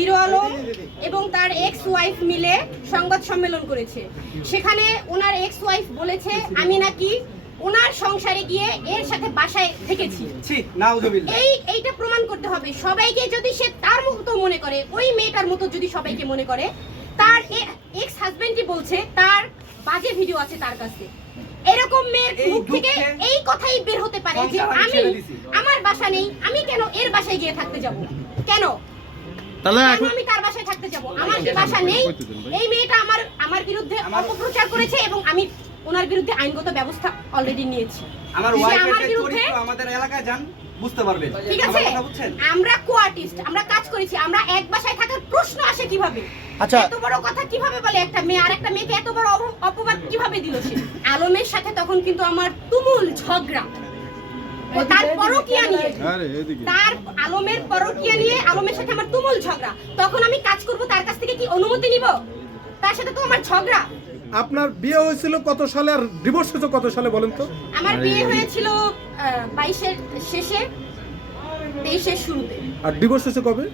Hero Alam এবং তার ex wife মিলে সংবাদ সম্মেলন করেছে। সেখানে ওনার এক্স ওয়াইফ বলেছে আমি নাকি ওনার সংসারে গিয়ে এর সাথে বাসায় থেকেছি। এই এইটা প্রমাণ করতে হবে। সবাইকে যদি সে তার মতো মনে করে ওই মেয়েটার মতো যদি সবাইকে মনে করে তার এক্স হাজবেন্ডই বলছে তার বাজে ভিডিও আছে তার কাছে। এরকম মেয়ের মুখ থেকে এই কথাই বের হতে পারে যে আমি। আমার বাসা নেই আমি কেন এর বাসায় গিয়ে থাকতে যাব? কেন? তাহলে এখন আমি তার বাসায় থাকতে যাব? আমার কি বাসা নেই এই মেয়েটা আমার আমার বিরুদ্ধে অপপ্রচার করেছে এবং আমি ওনার বিরুদ্ধে আইনগত ব্যবস্থা অলরেডি নিয়েছি। আমার ওয়াইফের বিরুদ্ধে আমাদের এলাকায় যান বুঝতে পারবেন। ঠিক আছে? আমরা কো আর্টিস্ট আমরা কাজ করেছি আমরা এক বাসায় থাকার প্রশ্ন আসে কীভাবে? আচ্ছা। এত বড় কথা কীভাবে বলে একটা মেয়ে? আর একটা মেয়েকে এত বড় অপবাদ কীভাবে দিল সে? আলমের সাথে তখন কিন্তু আমার তুমুল ঝগড়া। তার পরকিয়া নিয়ে। তার আলমের পরকিয়া নিয়ে আলমের সাথে আমার তুমুল ঝগড়া। তখন আমি কাজ করব তার কাছ থেকে কি অনুমতি নিব? তার সাথে তো আমার ঝগড়া। আপনার বিয়ে হয়েছিল কত সালে আর ডিভোর্স হয়েছে কত সালে বলেন তো? আমার বিয়ে হয়েছিল বাইশের শেষে তেইশের শুরুতে। আর ডিভোর্স হয়েছে কবে?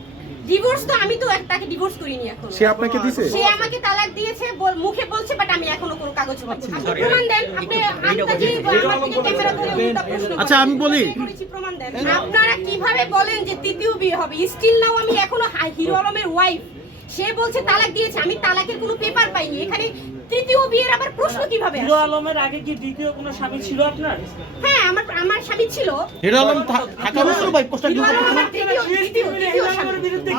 ডিভোর্স তো আমি তো তাকে ডিভোর্স করিনি এখন। সে আপনাকে দিছে? সে আমাকে তালাক দিয়েছে মুখে বলছে বাট আমি এখনও কোনো কাগজ পাচ্ছি না। আপনি প্রমাণ দেন আপনি আন্তাজি আমার ক্যামেরা ধরে উল্টা প্রশ্ন আচ্ছা, আমি বলি। প্রমাণ দেন। আপনারা কীভাবে বলেন যে তৃতীয় বিয়ে হবে? স্টিল নাও আমি এখনও হিরো আলমের ওয়াইফ সে বলছে তালাক দিয়েছে আমি তালাকের কোনো পেপার পাইনি। এখানে তৃতীয় বিয়ের আবার প্রশ্ন কীভাবে হিরো আলমের আগে কি দ্বিতীয় কোনো স্বামী ছিল আপনার? হ্যাঁ আমার আমার স্বামী ছিল। হিরো আলম থাকা অবস্থায় ভাই পোস্টার হিরো আলম আমার তৃতীয় তৃতীয় তৃতীয় স্বামী বিরুদ্ধে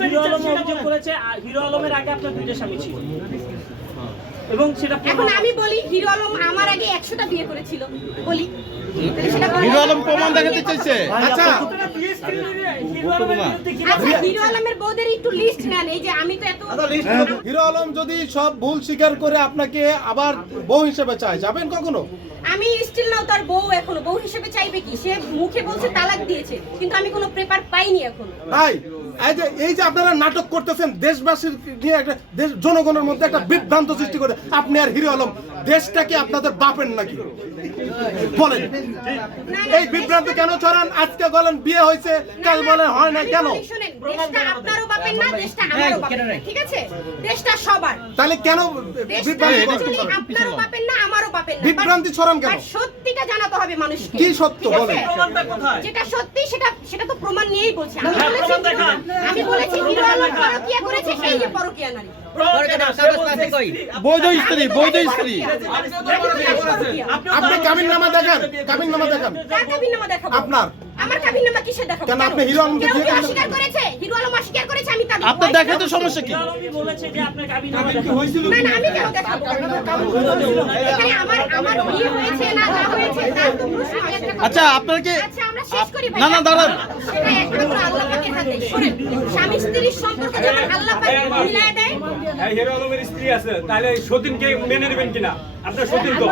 হিরো আলম অভিযোগ করেছে আর হিরো আলমের আগে আপনার দুইটা স্বামী ছিল। এবং সেটা এখন আমি বলি হিরো আলম আমার আগে একশোটা বিয়ে করেছিল বলি। হিরো আলম প্রমাণ দেখাতে চাইছে। আচ্ছা। হিরো আলমের আচ্ছা হিরো আলমের বউদের একটু লিস্ট নেন এই যে আমি তো এত হিরো আলম যদি সব ভুল স্বীকার করে আপনাকে আবার বউ হিসেবে চায় যাবেন কখনো? আমি স্টিল নাও তার বউ এখনও। বউ হিসেবে চাইবে কি? সে মুখে বলছে তালাক দিয়েছে কিন্তু আমি কোনো পেপার পাইনি এখনও। ভাই এই যে এই যে আপনারা নাটক করতেছেন দেশবাসীর নিয়ে একটা দেশ জনগণের মধ্যে একটা বিভ্রান্ত সৃষ্টি করে। আপনি আর হিরো আলম দেশটা কি আপনাদের বাপের নাকি? বলেন। এই বিভ্রান্ত কেন ছড়ান? আজকে বলেন বিয়ে হয়েছে কাল বলেন হয় না কেন? দেশটা আপনারও বাপের না দেশটা আমারও বাপের না ঠিক আছে? দেশটা সবার। তাহলে কেন বিভ্রান্তি আপনারও বাপের না আমারও বাপের না। বিভ্রান্তি ছড়ান কেন? সত্যিটা জানাতে হবে মানুষকে। কি সত্য? বলেন? যেটা সত্যি সেটা সেটা তো প্রমাণ নিয়েই বলছি। আমি বলেছি আমি বলেছি হিরো আলম পরকিয়া করেছে এই যে পরকিয়া নারী। বৈধ স্ত্রী বৈধ স্ত্রী। আপনি কাবিন নামা দেখান। কাবিন নামা দেখান। কার কাবিননামা দেখাবো? আপনার? আমার কাবিননামা কিসে দেখাবো? কেন আপনি হিরো আলমকে কেউ বিয়ে কি করলেন? অস্বীকার করেছে? হিরো আলম অস্বীকার করেছে, আমি তার আপনার wife দেখাতে না। সমস্যা কি হিরো আলমই বলেছে যে আপনার কাবিন নামা না, না, আমি কেন দেখাবো? এখানে আমার আমার বিয়ে হয়েছে না না হয়েছে তার তো প্রশ্ন আচ্ছা আপনার কি আচ্ছা, আমরা শেষ করি ভাই। না না দাঁড়ান সেটা একমাত্র আল্লাহ পাকের হাতে। শোনেন, স্বামী স্ত্রীর সম্পর্ক যেমন আল্লাহ পাক মিলায় দেয়, হিরো আলমের স্ত্রী আছে তাহলে সতীনকে মেনে নেবেন কিনা আপনার সতীন তো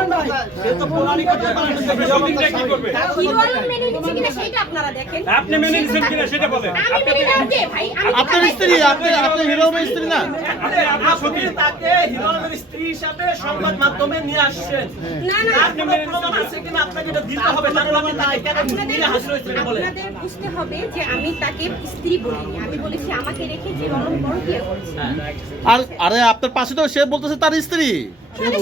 আপনি সতীনকে কি করবে? হিরো আলম মেনে নিচ্ছে কিনা সেইটা আপনারা দেখেন। আপনি মেনে নিচ্ছেন কিনা সেটা বলেন। মেনে ভাই? আমি আপনার স্ত্রী আপনি আপনি হিরো আলমের স্ত্রী না। আপনি আপনার সতীন তাকে হিরো আলমের স্ত্রী হিসাবে সংবাদ মাধ্যমে নিয়ে আসছেন। না, না, কোনো প্রমাণ আছে কিনা? আপনাকে এটা দিতে হবে তাহলে তাকে কেন নিয়ে এটা বলেন। আপনাদের বুঝতে হবে যে আমি তাকে স্ত্রী বলিনি। আমি বলেছি আমাকে রেখে যে বড় বিয়ে করছে। আর আরে আপনার পাশে তো সে বলতেছে তার স্ত্রী। তাহলে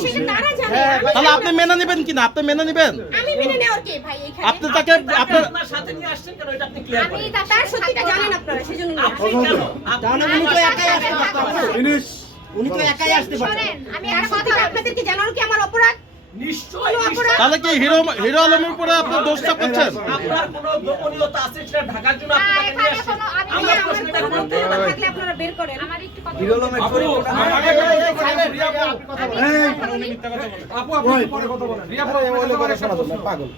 জানি আপনি না। মেনে নেবেন কিনা? আপনি মেনে নেবেন? আমি মেনে নেওয়ার কে ভাই এখানে? আপনি তাকে আপনার উনি তো একাই আসতে পারেন আমি আর কথা আপনাদেরকে জানানো কি আমার অপরাধ? তাহলে কি হিরো হিরো আলমের উপরে আপনার দোষ চাপাচ্ছেন? আপনার কোনো গোপনীয়তা আছে সেটা ঢাকার জন্য আমরা আমার প্রশ্ন এটা কোনো করতে থাকলে আপনারা বের করেন। আমার একটু কথা হিরো আলমের আপু। আপু আপনি পরে কথা বলেন। পাগল।